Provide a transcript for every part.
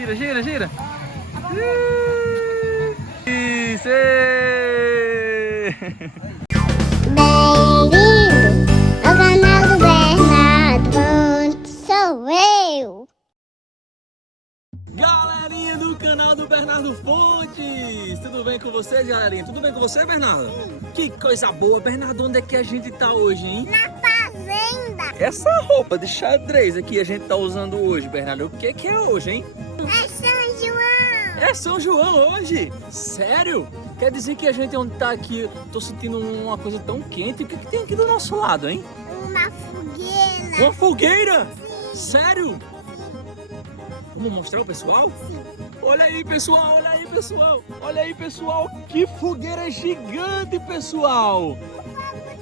Gira, gira, gira. Isso! Bem-vindo ao canal do Bernardo Fontes, sou eu. Galerinha do canal do Bernardo Fontes! Tudo bem com vocês, galerinha? Tudo bem com você, Bernardo? Que coisa boa! Bernardo, onde é que a gente tá hoje, hein? Na fazenda. Essa roupa de xadrez aqui a gente tá usando hoje, Bernardo. O que é hoje, hein? É São João. É São João hoje? Sério? Quer dizer que a gente onde tá aqui, tô sentindo uma coisa tão quente. O que tem aqui do nosso lado, hein? Uma fogueira. Uma fogueira? Sério? Vamos mostrar o pessoal? Sim. Olha aí, pessoal, olha aí, pessoal. Olha aí, pessoal, que fogueira gigante, pessoal.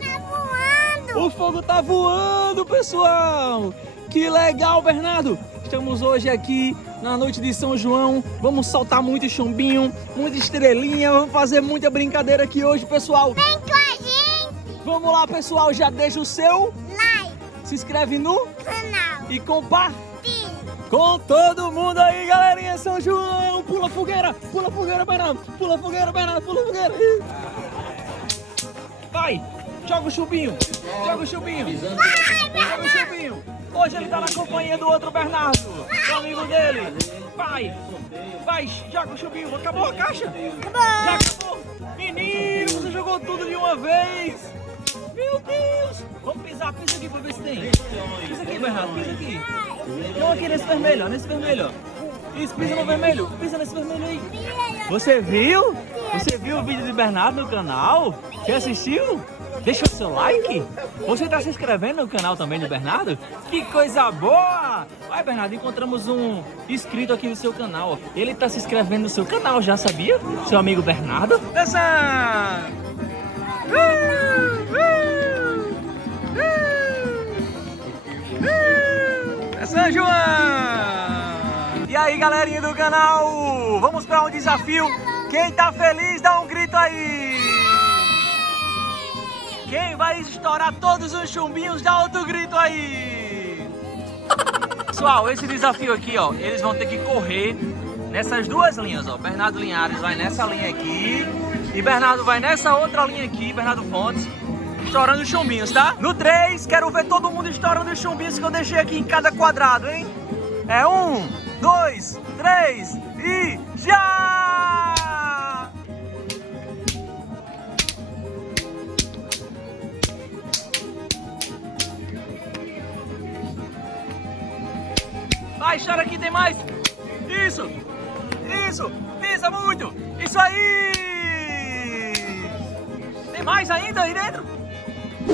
Tá voando. O fogo tá voando, pessoal. Que legal, Bernardo. Estamos hoje aqui na noite de São João. Vamos soltar muito chumbinho, muita estrelinha. Vamos fazer muita brincadeira aqui hoje, pessoal. Vem com a gente. Vamos lá, pessoal. Já deixa o seu Like, se inscreve no canal, e compartilha filho. com todo mundo aí, galerinha. São João. Pula fogueira, Bernardo. Pula fogueira, Bernardo. Pula fogueira. Vai, joga o chumbinho. Joga o chumbinho. Joga o chumbinho. Hoje ele tá na companhia do outro Bernardo, do amigo dele. Vai, joga o chumbinho. Acabou a caixa? Já acabou. Menino, você jogou tudo de uma vez. Meu Deus. Vamos pisar, pisa aqui pra ver se tem. Pisa aqui, Bernardo, pisa aqui. Não, aqui nesse vermelho, ó, nesse vermelho, ó. Isso, pisa no vermelho. Pisa nesse vermelho aí. Você viu? Você viu o vídeo de Bernardo no canal? Você assistiu? Deixa o seu like. Você está se inscrevendo no canal também do Bernardo? Que coisa boa! Vai, Bernardo, encontramos um inscrito aqui no seu canal. Ó. Ele está se inscrevendo no seu canal, já sabia? Seu amigo Bernardo. Dança! É São João! E aí, galerinha do canal? Vamos para um desafio. Quem tá feliz, dá um grito aí! Quem vai estourar todos os chumbinhos, dá outro grito aí! Pessoal, esse desafio aqui, ó, eles vão ter que correr nessas duas linhas, ó. Bernardo Linhares vai nessa linha aqui e Bernardo vai nessa outra linha aqui, Bernardo Fontes, estourando os chumbinhos, tá? No 3, quero ver todo mundo estourando os chumbinhos que eu deixei aqui em cada quadrado, hein? É 1, 2, 3 e já! Vai, estoura aqui, tem mais. Isso, pisa muito. Isso aí. Tem mais ainda aí dentro?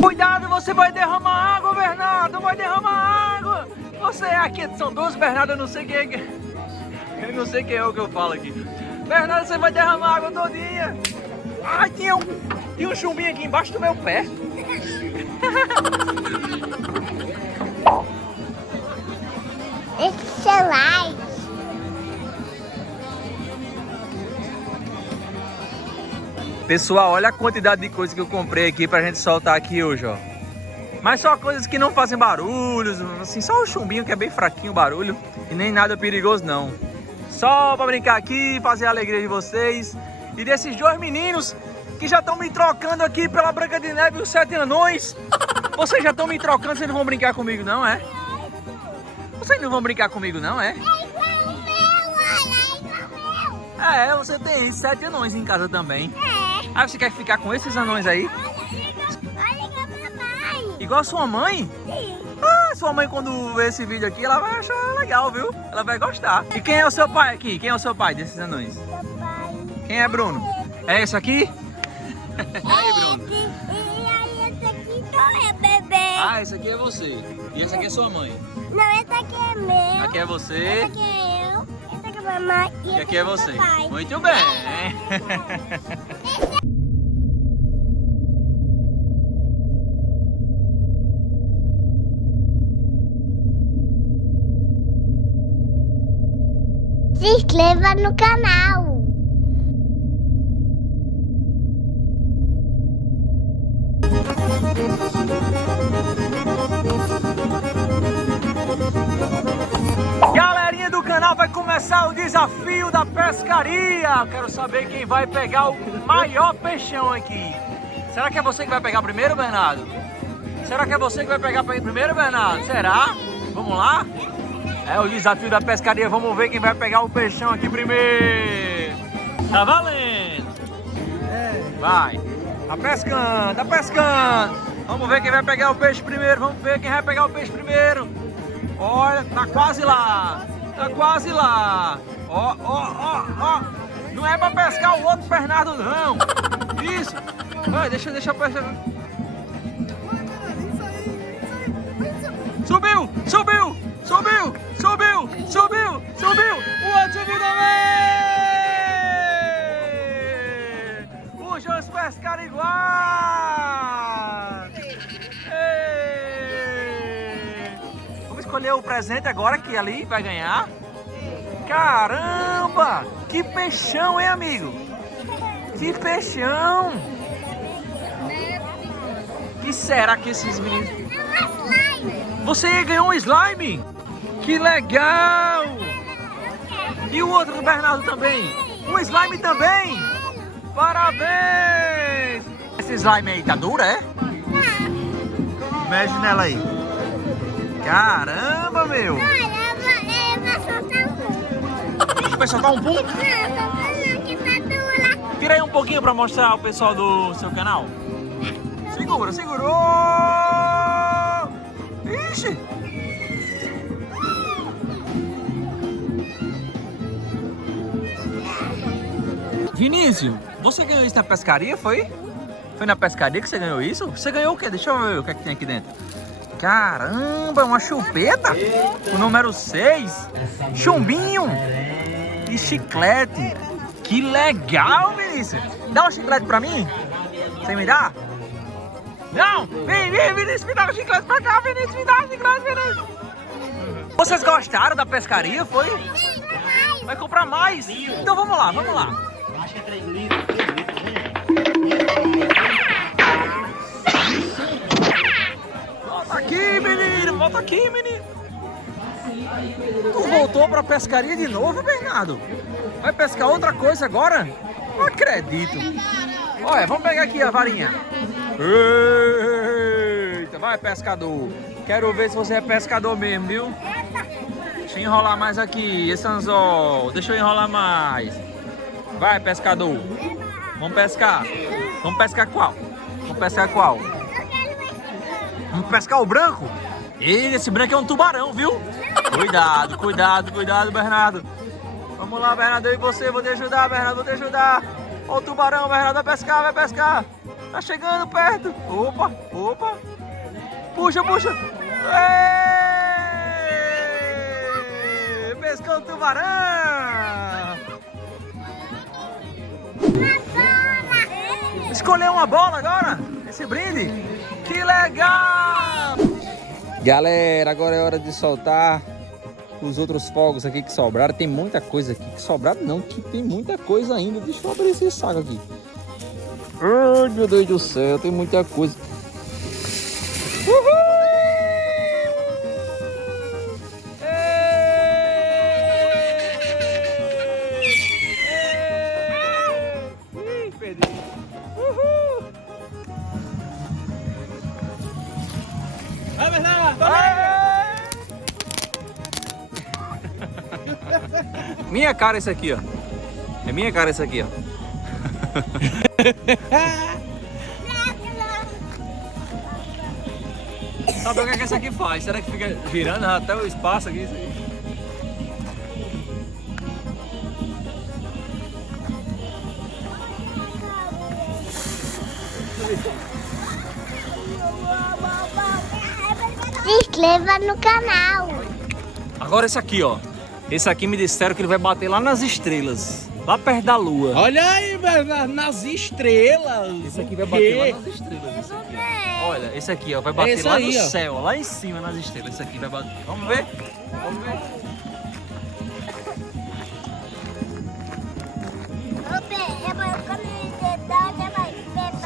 Cuidado, você vai derramar água, Bernardo. Vai derramar água. Você aqui são dois Bernardo, eu não sei quem é que... Eu não sei quem é o que eu falo aqui. Bernardo, você vai derramar água todinha. Ai, tinha um chumbinho aqui embaixo do meu pé. Esse seu like. Pessoal, olha a quantidade de coisas que eu comprei aqui pra gente soltar aqui hoje, ó. Mas só coisas que não fazem barulhos, assim, só o chumbinho que é bem fraquinho o barulho. E nem nada perigoso não. Só pra brincar aqui, fazer a alegria de vocês. E desses dois meninos que já estão me trocando aqui pela Branca de Neve e os 7 Anões. Vocês já estão me trocando, vocês não vão brincar comigo não, é? Vocês não vão brincar comigo não, é? É, você tem 7 anões em casa também. Aí você quer ficar com esses anões aí? Olha com a mamãe. Igual a sua mãe? Sim. Ah, sua mãe quando ver esse vídeo aqui, ela vai achar legal, viu? Ela vai gostar. E quem é o seu pai aqui? Quem é o seu pai desses anões? Papai. Quem é Bruno? É esse aqui? Aí, Bruno. E aí, esse aqui não é bebê. Ah, esse aqui é você. E essa aqui é sua mãe. Não, esse aqui é meu. Aqui é Esse você. aqui é eu. Esse aqui é mamãe. E E esse aqui é você. papai. Muito bem. Se inscreva no canal. Galerinha do canal, vai começar começar o desafio da pescaria. Quero saber quem vai pegar o maior peixão aqui. Será que é você que vai pegar primeiro, Bernardo? Será que é você que vai pegar primeiro, Bernardo? Será? Vamos lá? É o desafio da pescaria. Vamos ver quem vai pegar o peixão aqui primeiro. Tá valendo. Vai. Tá pescando, tá pescando. Vamos ver quem vai pegar o peixe primeiro. Vamos ver quem vai pegar o peixe primeiro. Olha, tá quase lá. Tá quase lá. Ó, ó, ó, ó. Não é pra pescar o outro Bernardo, não. Isso. Vai, deixa eu pescar. Subiu, subiu, subiu, subiu, subiu, subiu. O outro subiu também. Os dois pescaram igual. Vamos escolher o presente agora que ali vai ganhar. Caramba! Que peixão, hein, amigo? Que peixão! Que será que esses meninos... Você ganhou um slime? Que legal! E o outro do Bernardo também? Um slime também? Parabéns! Esse slime aí tá duro, é? Mexe nela aí. Caramba, meu! Vai soltar um pum? Tira aí um pouquinho pra mostrar ao pessoal do seu canal. Segura, segurou! Ixi! Vinícius, você ganhou isso na pescaria, foi? Foi na pescaria que você ganhou isso? Você ganhou o quê? Deixa eu ver o que é que tem aqui dentro. Caramba, uma chupeta? O número 6. Chumbinho. E chiclete. Que legal, Vinícius. Dá um chiclete pra mim. Você me dá? Não! Vem, Vinícius, me dá um chiclete pra cá, Vinícius, me dá um chiclete, Vinícius. Vocês gostaram da pescaria, foi? Vai comprar mais? Então vamos lá, vamos lá. Acho que é 3 litros. Volta aqui, menino, volta aqui, menino. Tu voltou pra pescaria de novo, Bernardo? Vai pescar outra coisa agora? Não acredito. Olha, vamos pegar aqui a varinha. Eita, vai, pescador. Quero ver se você é pescador mesmo, viu? Deixa eu enrolar mais aqui, esse anzol. Deixa eu enrolar mais. Vai, pescador. Vamos pescar. Vamos pescar qual? Vamos pescar qual? Vamos pescar o branco? Esse branco é um tubarão, viu? Cuidado, cuidado, cuidado, Bernardo. Vamos lá, Bernardo, eu e você. Vou te ajudar, Bernardo, vou te ajudar. Ó o tubarão, Bernardo, vai pescar, vai pescar. Tá chegando perto. Opa, opa. Puxa, puxa. Ei! Pescou o tubarão. Escolheu uma bola agora? Esse brinde? Que legal! Galera, agora é hora de soltar os outros fogos aqui que sobraram. Tem muita coisa aqui que sobraram, não, que tem muita coisa ainda. Deixa eu abrir esse saco aqui. Ai, meu Deus do céu, tem muita coisa. Uhul! Ih, perdi. Uhul! Vai, Bernardo! Minha cara esse aqui, ó. É minha cara esse aqui, ó. Sabe o que é que esse aqui faz? Será que fica virando até o espaço aqui? Isso aí? Se inscreva no canal. Agora esse aqui, ó. Esse aqui me disseram que ele vai bater lá nas estrelas. Lá perto da lua. Olha aí, Bernardo, nas estrelas. Esse aqui vai bater lá nas estrelas. Esse aqui, ó. Olha, esse aqui, ó, vai bater Esse lá aí, no ó. céu, ó, lá em cima nas estrelas. Esse aqui vai bater. Vamos ver? Vamos ver.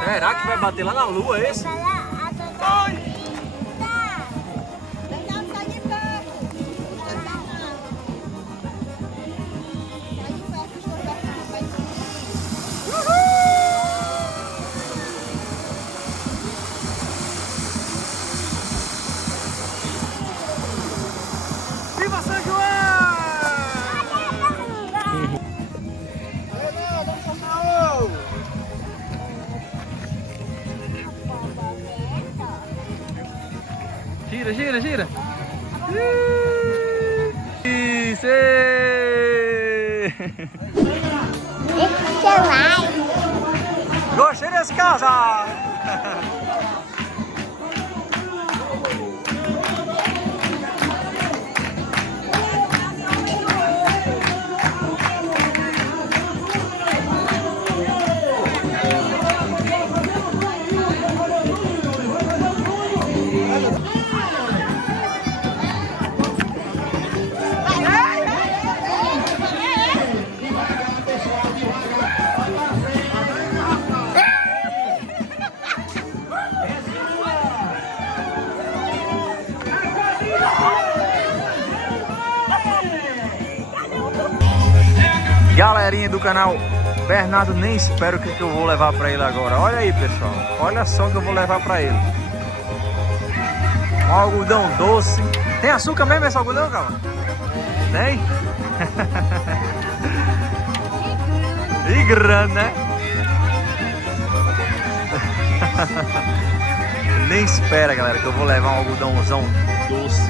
Será que vai bater lá na lua esse? Ai! Gira, gira, gira. Isso! Esse celular. Gostei desse casal! Galerinha do canal Bernardo, nem espero o que eu vou levar pra ele agora. Olha aí, pessoal. Olha só o que eu vou levar pra ele. Um algodão doce. Tem açúcar mesmo esse algodão, cara? Tem? E grande, né? Nem espera, galera, que eu vou levar um algodãozão doce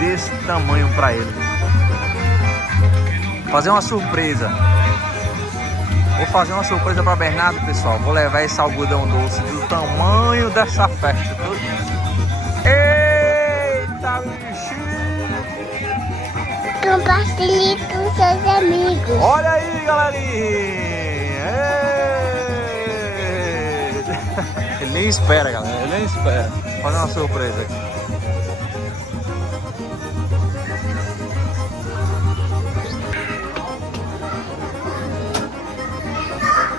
desse tamanho pra ele. Fazer uma surpresa. Vou fazer uma surpresa para Bernardo, pessoal. Vou levar esse algodão doce do tamanho dessa festa. Eita, bichinho! Compartilhe com seus amigos. Olha aí, galerinha! Ele nem espera, galera. Ele nem espera. Vou fazer uma surpresa aqui.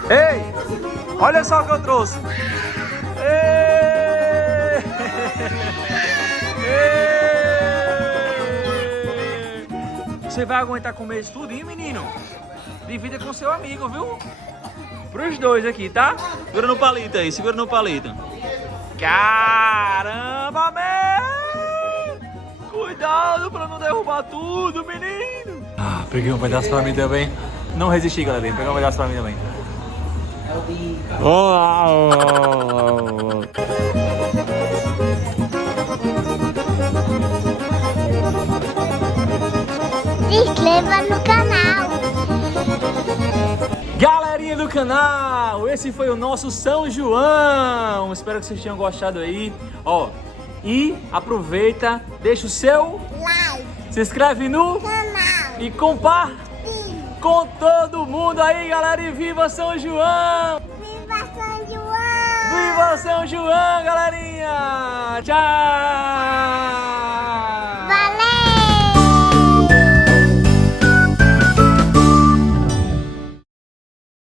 Ei, olha só o que eu trouxe. Ei, ei. Você vai aguentar comer isso tudo, hein, menino? Divida com seu amigo, viu? Pros dois aqui, tá? Segura no palito aí, segura no palito. Caramba, meu! Cuidado pra não derrubar tudo, menino. Ah, peguei um pedaço pra mim também. Não resisti, galerinha. Peguei um pedaço pra mim também. Se inscreva no canal. Galerinha do canal, esse foi o nosso São João. Espero que vocês tenham gostado aí. Ó, e aproveita, deixa o seu Like. se inscreve no Canal. e compartilha com todo mundo aí, galera. E viva São João! Viva São João. Viva São João, galerinha! Tchau!